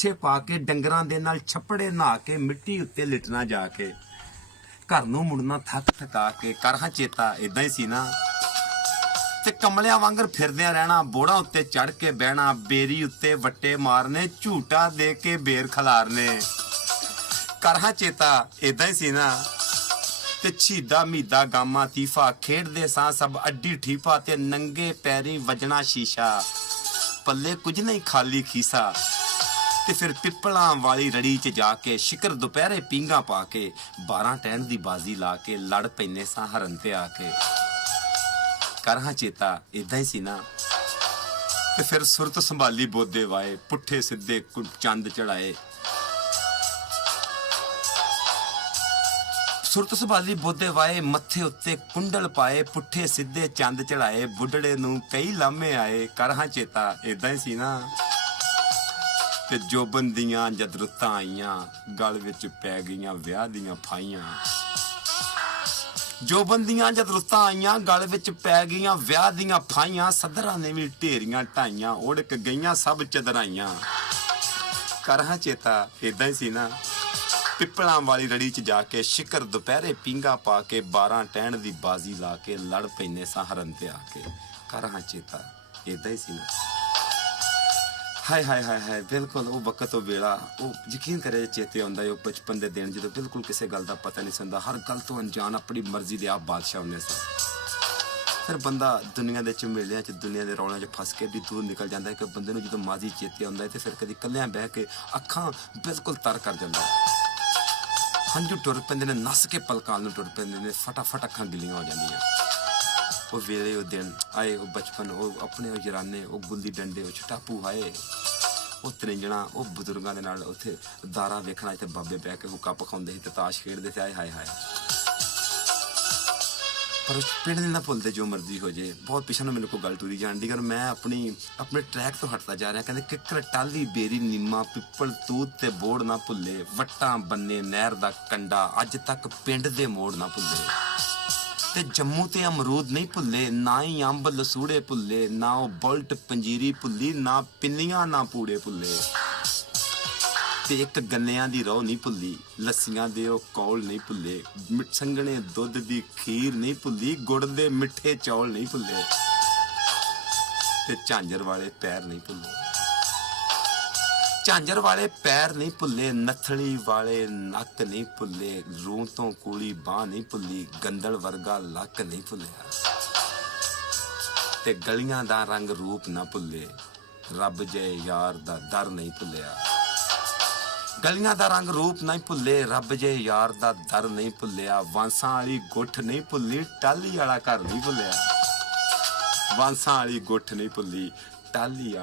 ਕੱਛੇ ਪਾ ਕੇ ਡੰਗਰਾਂ ਦੇ ਨਾਲ ਛੱਪੜੇ ਨਹਾ ਕੇ ਮਿੱਟੀ ਉੱਤੇ ਲਿਟਣਾ ਜਾ ਕੇ ਘਰ ਨੂੰ ਮੁੜਨਾ ਥੱਕ ਥਕਾ ਕੇ। ਕਰ ਹਾਂ ਚੇਤਾ ਇਦਾਂ ਹੀ ਸੀ ਨਾ। ਤੇ ਕਮਲਿਆਂ ਵਾਂਗਰ ਫਿਰਦਿਆਂ ਰਹਿਣਾ, ਬੋੜਾਂ ਉੱਤੇ ਚੜ ਕੇ ਬਹਿਣਾ, ਬੇਰੀ ਉੱਤੇ ਵੱਟੇ ਮਾਰਨੇ, ਝੂਟਾ ਦੇ ਕੇ ਬੇਰ ਖਲਾਰਨੇ। ਕਰ ਹਾਂ ਚੇਤਾ ਇਦਾਂ ਹੀ ਸੀ ਨਾ। ਤੇ ਛੀਦਾ ਮੀਦਾ ਗਾਮਾ ਤੀਫਾ ਖੇਡਦੇ ਸਾਂ ਸਭ ਅੱਡੀ ਠੀਪਾ ਤੇ ਨੰਗੇ ਪੈਰੀ ਵਜਣਾ ਸ਼ੀਸ਼ਾ, ਪੱਲੇ ਕੁਝ ਨਹੀਂ ਖਾਲੀ ਖੀਸਾ। ਤੇ ਫਿਰ ਪਿੱਪਲਾਂ ਵਾਲੀ ਰੜੀ 'ਚ ਜਾ ਕੇ ਸ਼ਿਕਰ ਦੁਪਹਿਰੇ ਪੀਂਘਾਂ ਪਾ ਕੇ 12 ਟਹਿਣ ਦੀ ਬਾਜ਼ੀ ਲਾ ਕੇ ਲੜ ਪੈਨੇ ਸਾਂ ਹਰਨ ਤੇ ਆ ਕੇ। ਕਰ ਹਾਂ ਚੇਤਾ ਇਦਾਂ ਹੀ ਸੀ ਨਾ। ਤੇ ਫਿਰ ਸੁਰਤ ਸੰਭਾਲੀ ਬੋਦੇ ਵਾਏ, ਪੁੱਠੇ ਸਿੱਧੇ ਚੰਦ ਚੜਾਏ। ਸੁਰਤ ਸੰਭਾਲੀ ਬੋਦੇ ਵਾਏ, ਮੱਥੇ ਉੱਤੇ ਕੁੰਡਲ ਪਾਏ, ਪੁੱਠੇ ਸਿੱਧੇ ਚੰਦ ਚੜਾਏ, ਬੁੱਢੜੇ ਨੂੰ ਕਈ ਲਾਮੇ ਆਏ। ਕਰ ਹਾਂ ਚੇਤਾ ਇਦਾਂ ਹੀ ਸੀ ਨਾ। ਤੇ ਜੋਬਨ ਦੀਆਂ ਜਦ ਰੁੱਤਾਂ ਆਈਆਂ, ਗਲ ਵਿੱਚ ਪੈ ਗਈਆਂ ਵਿਆਹ ਦੀਆਂ ਫਾਈਆਂ। ਜੋਬਨ ਦੀਆਂ ਜਦ ਰੁੱਤਾਂ ਆਈਆਂ, ਗਲ ਵਿੱਚ ਪੈ ਗਈਆਂ ਵਿਆਹ ਦੀਆਂ ਫਾਈਆਂ। ਸੱਧਰਾਂ ਨੇ ਵੀ ਢੇਰੀਆਂ ਢਾਈਆਂ, ਉੜਕ ਗਈਆਂ ਸਭ ਚਦਰਾਈਆਂ। ਕਰ ਹਾਂ ਚੇਤਾ ਇਦਾਂ ਹੀ ਸੀ ਨਾ। ਪਿੱਪਲਾਂ ਵਾਲੀ ਰੜੀ 'ਚ ਜਾ ਕੇ ਸ਼ਿਕਰ ਦੁਪਹਿਰੇ ਪੀਂਘਾਂ ਪਾ ਕੇ 12 ਟਹਿਣ ਦੀ ਬਾਜ਼ੀ ਲਾ ਕੇ ਲੜ ਪੈਨੇ ਸਾਂ ਹਰਨ ਤੇ ਆ ਕੇ। ਕਰ ਹਾਂ ਚੇਤਾ ਇਦਾਂ ਹੀ ਸੀ ਨਾ। ਹਾਏ ਹਾਏ ਹਾਏ ਹਾਏ, ਬਿਲਕੁਲ ਉਹ ਵਕਤ ਉਹ ਵੇਲਾ, ਉਹ ਯਕੀਨ ਕਰੇ ਚੇਤੇ ਆਉਂਦਾ ਉਹ ਬਚਪਨ ਦੇ ਦਿਨ ਜਦੋਂ ਬਿਲਕੁਲ ਕਿਸੇ ਗੱਲ ਦਾ ਪਤਾ ਨਹੀਂ ਹੁੰਦਾ, ਹਰ ਗੱਲ ਤੋਂ ਅਣਜਾਣ ਆਪਣੀ ਮਰਜ਼ੀ ਦੇ ਆਪ ਬਾਦਸ਼ਾਹ ਹੁੰਦੇ ਸਨ। ਫਿਰ ਬੰਦਾ ਦੁਨੀਆ ਦੇ ਝਮੇਲਿਆਂ 'ਚ ਦੁਨੀਆ ਦੇ ਰੌਲਿਆਂ 'ਚ ਫਸ ਕੇ ਵੀ ਦੂਰ ਨਿਕਲ ਜਾਂਦਾ ਹੈ ਕਿ ਬੰਦੇ ਨੂੰ ਜਦੋਂ ਮਾਜ਼ੀ ਚੇਤੇ ਆਉਂਦਾ ਹੈ ਤੇ ਫਿਰ ਕਦੀ ਇਕੱਲਿਆਂ ਬਹਿ ਕੇ ਅੱਖਾਂ ਬਿਲਕੁਲ ਤਰ ਕਰ ਜਾਂਦਾ। ਹੰਝੂ ਟੁਰ ਪੈਂਦੇ ਨੇ, ਨੱਸ ਕੇ ਪਲਕਾਂ ਨੂੰ ਟੁਰ ਪੈਂਦੇ ਨੇ, ਫਟਾਫਟ ਅੱਖਾਂ ਗਿੱਲੀਆਂ ਹੋ ਜਾਂਦੀਆਂ। ਉਹ ਵੇਲੇ ਉਹ ਦਿਨ ਆਏ, ਉਹ ਬਚਪਨ, ਉਹ ਆਪਣੇ ਉਹ ਯਾਰਾਨੇ, ਉਹ ਗੁੱਲੀ ਡੰਡੇ, ਉਹ ਛਟਾਪੂ ਆਏ, ਉਹ ਤਰਿੰਜਣਾ, ਉਹ ਬਜ਼ੁਰਗਾਂ ਦੇ ਨਾਲ ਉੱਥੇ ਦਾਰਾ ਵੇਖਣਾ ਤੇ ਬਾਬੇ ਬਹਿ ਕੇ ਹੁੱਕਾ ਪਕਾਉਂਦੇ ਸੀ ਤੇ ਤਾਸ਼ ਖੇਡਦੇ ਤੇ ਆਏ ਹਾਏ ਹਾਏ। ਪਰ ਉਸ ਪਿੰਡ ਨਹੀਂ ਨਾ ਭੁੱਲਦੇ ਜੋ ਮਰਜ਼ੀ ਹੋ ਜੇ। ਬਹੁਤ ਪਿੱਛੇ ਨੂੰ ਮੈਨੂੰ ਕੋਈ ਗੱਲ ਟੁਰੀ ਜਾਣ ਦੀ, ਪਰ ਮੈਂ ਆਪਣੇ ਟਰੈਕ ਤੋਂ ਹਟਦਾ ਜਾ ਰਿਹਾ। ਕਹਿੰਦੇ ਕਿੱਕਰ ਟਾਲੀ ਬੇਰੀ ਨਿੰਮਾ ਪਿੱਪਲ ਤੂਤ ਤੇ ਬੋੜ ਨਾ ਭੁੱਲੇ, ਵੱਟਾਂ ਬੰਨੇ ਨਹਿਰ ਦਾ ਕੰਡਾ ਅੱਜ ਤੱਕ ਪਿੰਡ ਦੇ ਮੋੜ ਨਾ ਭੁੱਲੇ। ਤੇ ਜੰਮੂ ਤੇ ਅਮਰੂਦ ਨਹੀਂ ਭੁੱਲੇ, ਨਾ ਹੀ ਅੰਬ ਲਸੂੜੇ ਭੁੱਲੇ, ਨਾ ਉਹ ਬੁਲਟ ਪੰਜੀਰੀ ਭੁੱਲੀ, ਨਾ ਪਿੰਨੀਆਂ ਨਾ ਪੂੜੇ ਭੁੱਲੇ। ਤੇ ਇੱਕ ਗੰਨਿਆਂ ਦੀ ਰੋਹ ਨਹੀਂ ਭੁੱਲੀ, ਲੱਸੀਆਂ ਦੇ ਉਹ ਕੌਲ ਨਹੀਂ ਭੁੱਲੇ, ਸੰਘਣੇ ਦੁੱਧ ਦੀ ਖੀਰ ਨਹੀਂ ਭੁੱਲੀ, ਗੁੜ ਦੇ ਮਿੱਠੇ ਚੌਲ ਨਹੀਂ ਭੁੱਲੇ। ਤੇ ਝਾਂਜਰ ਵਾਲੇ ਪੈਰ ਨਹੀਂ ਭੁੱਲੇ, ਝਾਂਜਰ ਵਾਲੇ ਪੈਰ ਨਹੀਂ ਭੁੱਲੇ, ਨੱਥਲੀ ਵਾਲੇ ਨੱਕ ਨਹੀਂ ਭੁੱਲੇ, ਰੂੰ ਤੋਂ ਕੂਲੀ ਬਾਂਹ ਨਹੀਂ ਭੁੱਲੀ, ਗੰਦਲ ਵਰਗਾ ਲੱਕ ਨਹੀਂ ਭੁੱਲਿਆ। ਤੇ ਗਲੀਆਂ ਦਾ ਰੰਗ ਰੂਪ ਨਾ ਭੁੱਲੇ, ਰੱਬ ਜੇ ਯਾਰ ਦਾ ਦਰ ਨਹੀਂ ਭੁੱਲਿਆ। ਗਲੀਆਂ ਦਾ ਰੰਗ ਰੂਪ ਨਹੀਂ ਭੁੱਲੇ, ਰੱਬ ਜੇ ਯਾਰ ਦਾ ਦਰ ਨਹੀਂ ਭੁੱਲਿਆ। ਵਾਂਸਾਂ ਵਾਲੀ ਗੁੱਠ ਨਹੀਂ ਭੁੱਲੀ, ਟਾਹਲੀ ਵਾਲਾ ਘਰ ਨਹੀਂ ਭੁੱਲਿਆ। ਵਾਂਸਾਂ ਵਾਲੀ ਗੁੱਠ ਨਹੀਂ ਭੁੱਲੀ, ਟਾਹਲੀ